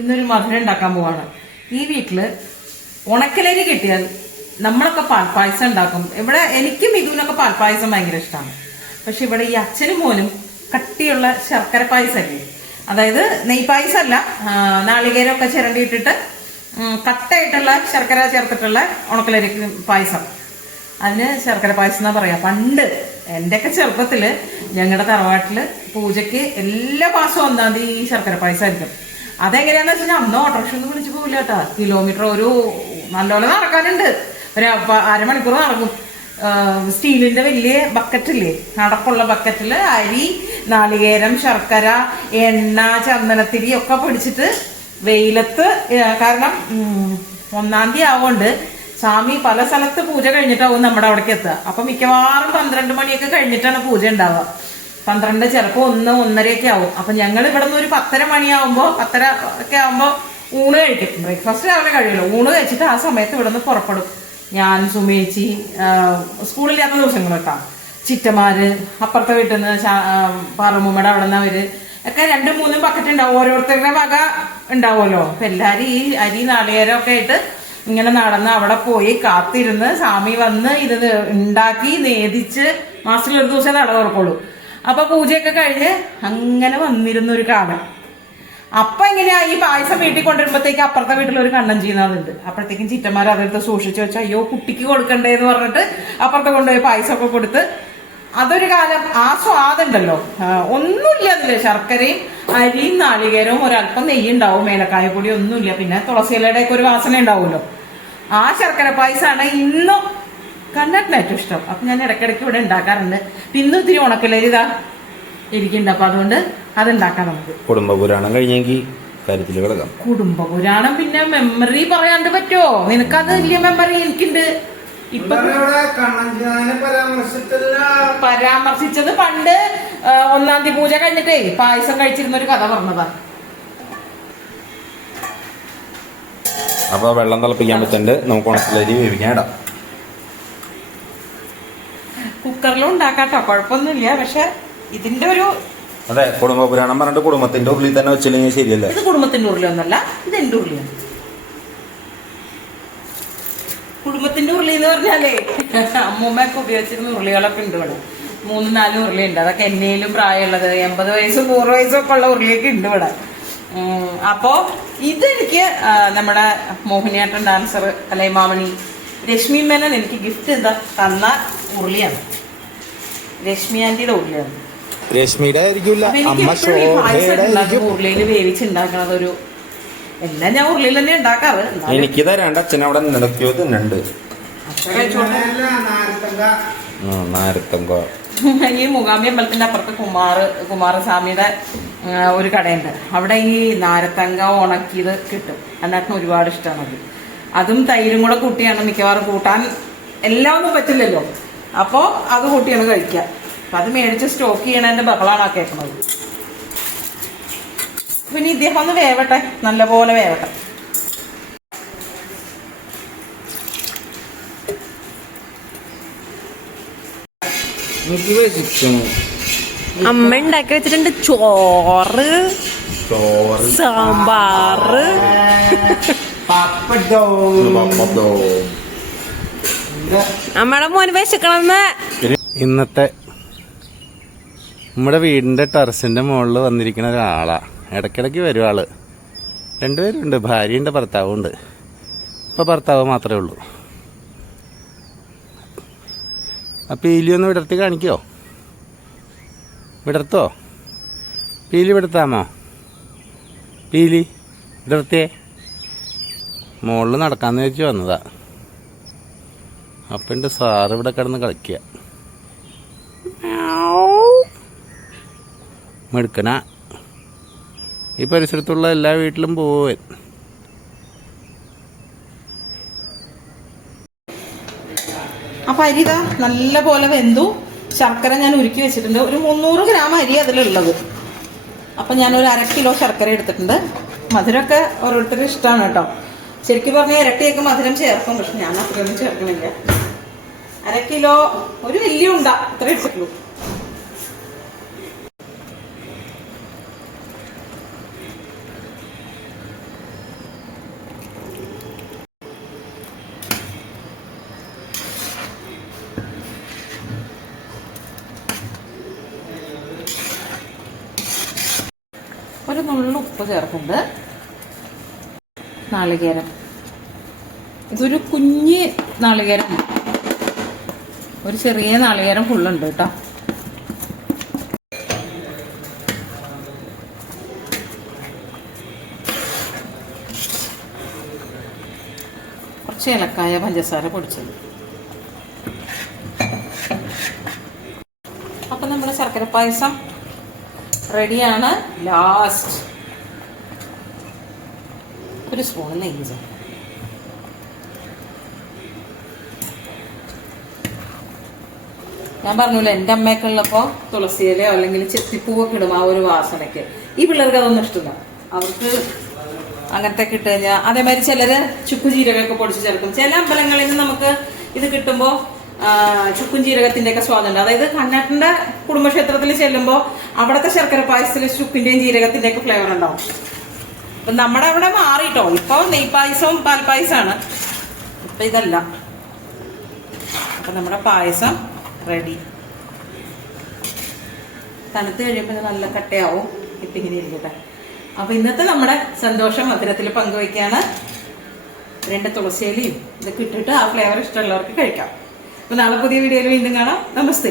ഇന്നൊരു മധുരം ഉണ്ടാക്കാൻ പോവാണ്. ഈ വീട്ടില് ഉണക്കലരി കിട്ടിയാൽ നമ്മളൊക്കെ പാൽപ്പായസം ഉണ്ടാക്കും. ഇവിടെ എനിക്കും ഇതുവിനൊക്കെ പാൽപ്പായസം ഭയങ്കര ഇഷ്ടമാണ്. പക്ഷെ ഇവിടെ ഈ അച്ഛനും മോനും കട്ടിയുള്ള ശർക്കര പായസമല്ലേ, അതായത് നെയ്പായസം അല്ല, നാളികേരമൊക്കെ ചിരണ്ടിയിട്ടിട്ട് കട്ടയായിട്ടുള്ള ശർക്കര ചേർത്തിട്ടുള്ള ഉണക്കലരി പായസം, അതിന് ശർക്കര പായസം എന്നാ പറയാ. പണ്ട് എന്റെയൊക്കെ ചെറുപ്പത്തില് ഞങ്ങളുടെ തറവാട്ടില് പൂജയ്ക്ക് എല്ലാ മാസവും 1-ാം തീയതി ഈ ശർക്കര പായസം ആയിരിക്കും. അതെങ്ങനെയാന്ന് വെച്ചാൽ അന്ന് ഓട്ടോറിക്ഷ ഒന്നും വിളിച്ചു പോകില്ല കേട്ടാ. കിലോമീറ്റർ ഒരു നല്ലോണം നടക്കാനുണ്ട്, ഒരു അരമണിക്കൂർ നടക്കും. സ്റ്റീലിന്റെ വലിയ ബക്കറ്റില്ലേ, നടപ്പുള്ള ബക്കറ്റില് അരി, നാളികേരം, ശർക്കര, എണ്ണ, ചന്ദനത്തിരി ഒക്കെ പിടിച്ചിട്ട് വെയിലത്ത്, കാരണം 1-ാം തീയതി ആവുകൊണ്ട് സ്വാമി പല സ്ഥലത്ത് പൂജ കഴിഞ്ഞിട്ടാവും നമ്മുടെ അവിടേക്ക് എത്തുക. അപ്പൊ മിക്കവാറും 12 മണിയൊക്കെ കഴിഞ്ഞിട്ടാണ് പൂജ ഉണ്ടാവുക. 12, ചിലപ്പോ 1, 1:30 ആവും. അപ്പൊ ഞങ്ങൾ ഇവിടെ നിന്ന് ഒരു 10:30 മണിയാവുമ്പോ 10:30 ഒക്കെ ആവുമ്പോ ഊണ് കഴിക്കും. ബ്രേക്ക്ഫാസ്റ്റ് രാവിലെ കഴിയുള്ളൂ. ഊണ് കഴിച്ചിട്ട് ആ സമയത്ത് ഇവിടെ നിന്ന് പുറപ്പെടും. ഞാൻ, സുമേച്ചി, സ്കൂളില്ലാത്ത ദിവസങ്ങളൊക്കെ ചിറ്റമാര്, അപ്പുറത്തെ വീട്ടിൽ നിന്ന് പാറമ്മൂമ്മയുടെ അവിടെ നിന്ന് അവര് ഒക്കെ 2-3 ബക്കറ്റ് ഉണ്ടാവും. ഓരോരുത്തരുടെ വക ഉണ്ടാവുമല്ലോ. അപ്പൊ എല്ലാരും ഈ അരി, നാളികേരം ഒക്കെ ആയിട്ട് ഇങ്ങനെ നടന്ന് അവിടെ പോയി കാത്തിരുന്ന് സ്വാമി വന്ന് ഇത് ഉണ്ടാക്കി നേദിച്ച് മാസത്തിൽ ഒരു ദിവസം നട തുറക്കുള്ളൂ. അപ്പൊ പൂജയൊക്കെ കഴിഞ്ഞ് അങ്ങനെ വന്നിരുന്ന ഒരു കാലം. അപ്പൊ എങ്ങനെയാ ഈ പായസം വീട്ടിൽ കൊണ്ടുവരുമ്പോഴത്തേക്ക് അപ്പുറത്തെ വീട്ടിൽ ഒരു കണ്ണൻ ചെയ്യുന്നതുണ്ട്. അപ്പോഴത്തേക്കും ചിറ്റന്മാർ അതെടുത്ത് സൂക്ഷിച്ചു വെച്ചാൽ അയ്യോ കുട്ടിക്ക് കൊടുക്കണ്ടേ എന്ന് പറഞ്ഞിട്ട് അപ്പുറത്തെ കൊണ്ടുപോയി പായസമൊക്കെ കൊടുത്ത് അതൊരു കാലം. ആ സ്വാദുണ്ടല്ലോ, ഒന്നുമില്ല അതില്. ശർക്കരയും അരിയും നാളികേരവും ഒരല്പം നെയ്യ് ഉണ്ടാവും, ഏലക്കായപ്പൊടി ഒന്നുമില്ല, പിന്നെ തുളസിയിലയുടെ ഒക്കെ ഒരു വാസന ഉണ്ടാവുമല്ലോ. ആ ശർക്കര പായസമാണ് ഇന്നും കണ്ണട്ടിന് ഏറ്റവും ഇഷ്ടം. അപ്പൊ ഞാൻ ഇടയ്ക്കിടയ്ക്ക് ഇവിടെ ഉണ്ടാക്കാറുണ്ട്. ഇന്നും ഇത്തിരി ഉണക്കലരി ഇതാ ഇരിക്കുന്നുണ്ട്. അപ്പൊ അതുകൊണ്ട് അതുണ്ടാക്കാം നമുക്ക്. കുടുംബപുരാണം കഴിഞ്ഞെങ്കിൽ കാര്യത്തിൽ കിടക്കാം. കുടുംബപുരാണം പിന്നെ മെമ്മറി പറയാണ്ട് പറ്റുമോ? നിനക്കത് വലിയ മെമ്മറി എനിക്കുണ്ട്. ഇപ്പൊ പരാമർശിച്ചത് പണ്ട് 1-ാം തീയതി പൂജ കഴിഞ്ഞിട്ടേ പായസം കഴിച്ചിരുന്ന ഒരു കഥ പറഞ്ഞതാ. അപ്പൊ വെള്ളം തിളപ്പിക്കാൻ പറ്റുന്നുണ്ട്, നമുക്ക് ഉണക്കലരി വേവിക്കാൻ ഇടാം. കുക്കറിലും ഉണ്ടാക്കാട്ടോ, കുഴപ്പമൊന്നുമില്ല. പക്ഷെ ഇതിന്റെ ഒരു അതെ, കുടുംബപുരാണം പറഞ്ഞിട്ട് കുടുംബത്തിന്റെ ഉള്ളിൽ തന്നെ വെച്ചില്ലെങ്കിൽ ശരിയല്ലേ? ഇത് കുടുംബത്തിന്റെ ഉള്ളിലൊന്നല്ല, ഇത് എന്റെ ഉള്ളിലാണ്. കുടുംബത്തിന്റെ ഉരുളി എന്ന് പറഞ്ഞാലേ അമ്മൂമ്മയൊക്കെ ഉപയോഗിച്ചിരുന്ന ഉരുളികളൊക്കെ ഉണ്ട് ഇവിടെ. 3-4 ഉരുളിയുണ്ട്. അതൊക്കെ എന്നേലും പ്രായമുള്ളത് 80 വയസ്സും 100 വയസ്സും ഒക്കെ ഉള്ള ഉരുളിയൊക്കെ ഉണ്ട് ഇവിടെ. അപ്പോ ഇതെനിക്ക് നമ്മുടെ മോഹിനിയാട്ടം ഡാൻസർ കലൈമാമണി രശ്മി മേനൻ എനിക്ക് ഗിഫ്റ്റ് തന്ന ഉരുളിയാണ്. രശ്മി ആന്റിയുടെ ഉരുളിയാണ്. ഉരുളിയിൽ വേവിച്ചുണ്ടാക്കണത് ഒരു എല്ലാം ഞാൻ ഉരുളിയിൽ തന്നെ ഉണ്ടാക്കാറ്. എനിക്ക് തരാണ്ട് അച്ഛൻ അവിടെ നിലയ്ക്കോ തിന്നുണ്ട്. ഈ മൂകാംബി അമ്പലത്തിന്റെ അപ്പുറത്ത് കുമാരസ്വാമിയുടെ ഒരു കടയുണ്ട്. അവിടെ ഈ നാരത്തങ്ക ഉണക്കിയത് കിട്ടും. അതിനകത്ത് ഒരുപാട് ഇഷ്ടമാണ്. അതും തൈരും കൂടെ കൂട്ടിയാണ് മിക്കവാറും കൂട്ടാൻ. എല്ലാം ഒന്നും പറ്റില്ലല്ലോ, അപ്പോ അത് കൂട്ടിയാണ് കഴിക്കുക. അപ്പൊ അത് മേടിച്ച് സ്റ്റോക്ക് ചെയ്യണതിന്റെ ബഹളാണ് കേൾക്കുന്നത്. പിന്നെ ഇദ്ദേഹം ഒന്ന് വേവട്ടെ, നല്ലപോലെ വേവട്ടെ. അമ്മ ഉണ്ടാക്കി വെച്ചിട്ടുണ്ട് ചോറ്, സാമ്പാറ്, അമ്മയുടെ മോന് വിശക്കണമെന്ന്. ഇന്നത്തെ നമ്മുടെ വീടിന്റെ ടെറസിന്റെ മുകളിൽ വന്നിരിക്കുന്ന ഒരാളാ. ഇടയ്ക്കിടയ്ക്ക് വരും ആള്. 2 പേരുണ്ട്, ഭാര്യയുണ്ട്, ഭർത്താവുണ്ട്. ഇപ്പം ഭർത്താവ് മാത്രമേ ഉള്ളൂ. ആ പീലി ഒന്ന് വിടർത്തി കാണിക്കോ? വിടർത്തോ? പീലി വിടർത്താമോ? പീലി വിടർത്തിയേ. മുകളിൽ നടക്കാമെന്ന് വെച്ച് വന്നതാ. അപ്പം എൻ്റെ സാറ് ഇവിടെ കിടന്ന് കളിക്കുക. മെടുക്കന. ഈ പരിസരത്തുള്ള എല്ലാ വീട്ടിലും പോവൻ. അപ്പൊ അരി നല്ല പോലെ വെന്തു. ശർക്കര ഞാൻ ഉരുക്കി വെച്ചിട്ടുണ്ട്. ഒരു 300 ഗ്രാം അരി അതിലുള്ളത്. അപ്പൊ ഞാൻ ഒരു 1/2 കിലോ ശർക്കര എടുത്തിട്ടുണ്ട്. മധുരമൊക്കെ ഓരോരുത്തരുടെ ഇഷ്ടമാണ് കേട്ടോ. ശരിക്കും പറഞ്ഞാൽ ഇരട്ടിയൊക്കെ മധുരം ചേർക്കും, പക്ഷെ ഞാൻ അത്രയൊന്നും ചേർക്കണില്ല. 1/2 കിലോ ഒരു വലിയ ഉണ്ട ഇത്ര എടുത്തിട്ടുള്ളൂ. നുള്ള ഉപ്പ് ചേർക്കുന്നുണ്ട്. നാളികേരം, ഇതൊരു കുഞ്ഞ് നാളികേരം, ഒരു ചെറിയ നാളികേരം ഫുള്ളുണ്ട് കേട്ടോ. കുറച്ച് ഏലക്കായ, പഞ്ചസാര പൊടിച്ചത്. അപ്പം നമ്മുടെ ശർക്കര പായസം റെഡിയാണ്. ലാസ്റ്റ് ഒരു സ്പൂൺ നെയ്യ് ചേർക്കാം. ഞാൻ പറഞ്ഞില്ല, എൻ്റെ അമ്മയൊക്കെ ഉള്ളപ്പോൾ തുളസിയിലയോ അല്ലെങ്കിൽ ചെത്തിപ്പൂവൊക്കെ ഇടും ആ ഒരു വാസനയ്ക്ക്. ഈ പിള്ളേർക്ക് അതൊന്നും ഇഷ്ടമില്ല. അവർക്ക് അങ്ങനത്തെ ഇട്ട് കഴിഞ്ഞാൽ, അതേമാതിരി ചിലര് ചുക്കു ജീരകമൊക്കെ പൊടിച്ച് ചേർക്കും. ചില അമ്പലങ്ങളിൽ നിന്ന് നമുക്ക് ഇത് കിട്ടുമ്പോൾ ചുക്കും ജീരകത്തിന്റെ ഒക്കെ സ്വാദുണ്ട്. അതായത് കണ്ണാട്ടിന്റെ കുടുംബക്ഷേത്രത്തിൽ ചെല്ലുമ്പോൾ അവിടുത്തെ ശർക്കര പായസത്തിൽ ചുക്കിന്റെയും ജീരകത്തിന്റെ ഒക്കെ ഫ്ലേവർ ഉണ്ടാവും. അപ്പൊ നമ്മുടെ അവിടെ മാറിട്ടോ, ഇപ്പൊ നെയ്പായസവും പാൽപ്പായസമാണ്, ഇപ്പൊ ഇതല്ല. അപ്പൊ നമ്മുടെ പായസം റെഡി. തണുത്ത് കഴിയുമ്പോൾ നല്ല കട്ടയാവും. ഇപ്പൊ ഇങ്ങനെ ഇരിക്കട്ടെ. അപ്പൊ ഇന്നത്തെ നമ്മുടെ സന്തോഷം മധുരത്തിൽ പങ്കുവയ്ക്കാണ്. 2 തുളസിയിലയും ഇതൊക്കെ ഇട്ടിട്ട് ആ ഫ്ലേവർ ഇഷ്ടമുള്ളവർക്ക് കഴിക്കാം. അപ്പൊ നാളെ പുതിയ വീഡിയോയിൽ വീണ്ടും കാണാം. നമസ്തേ.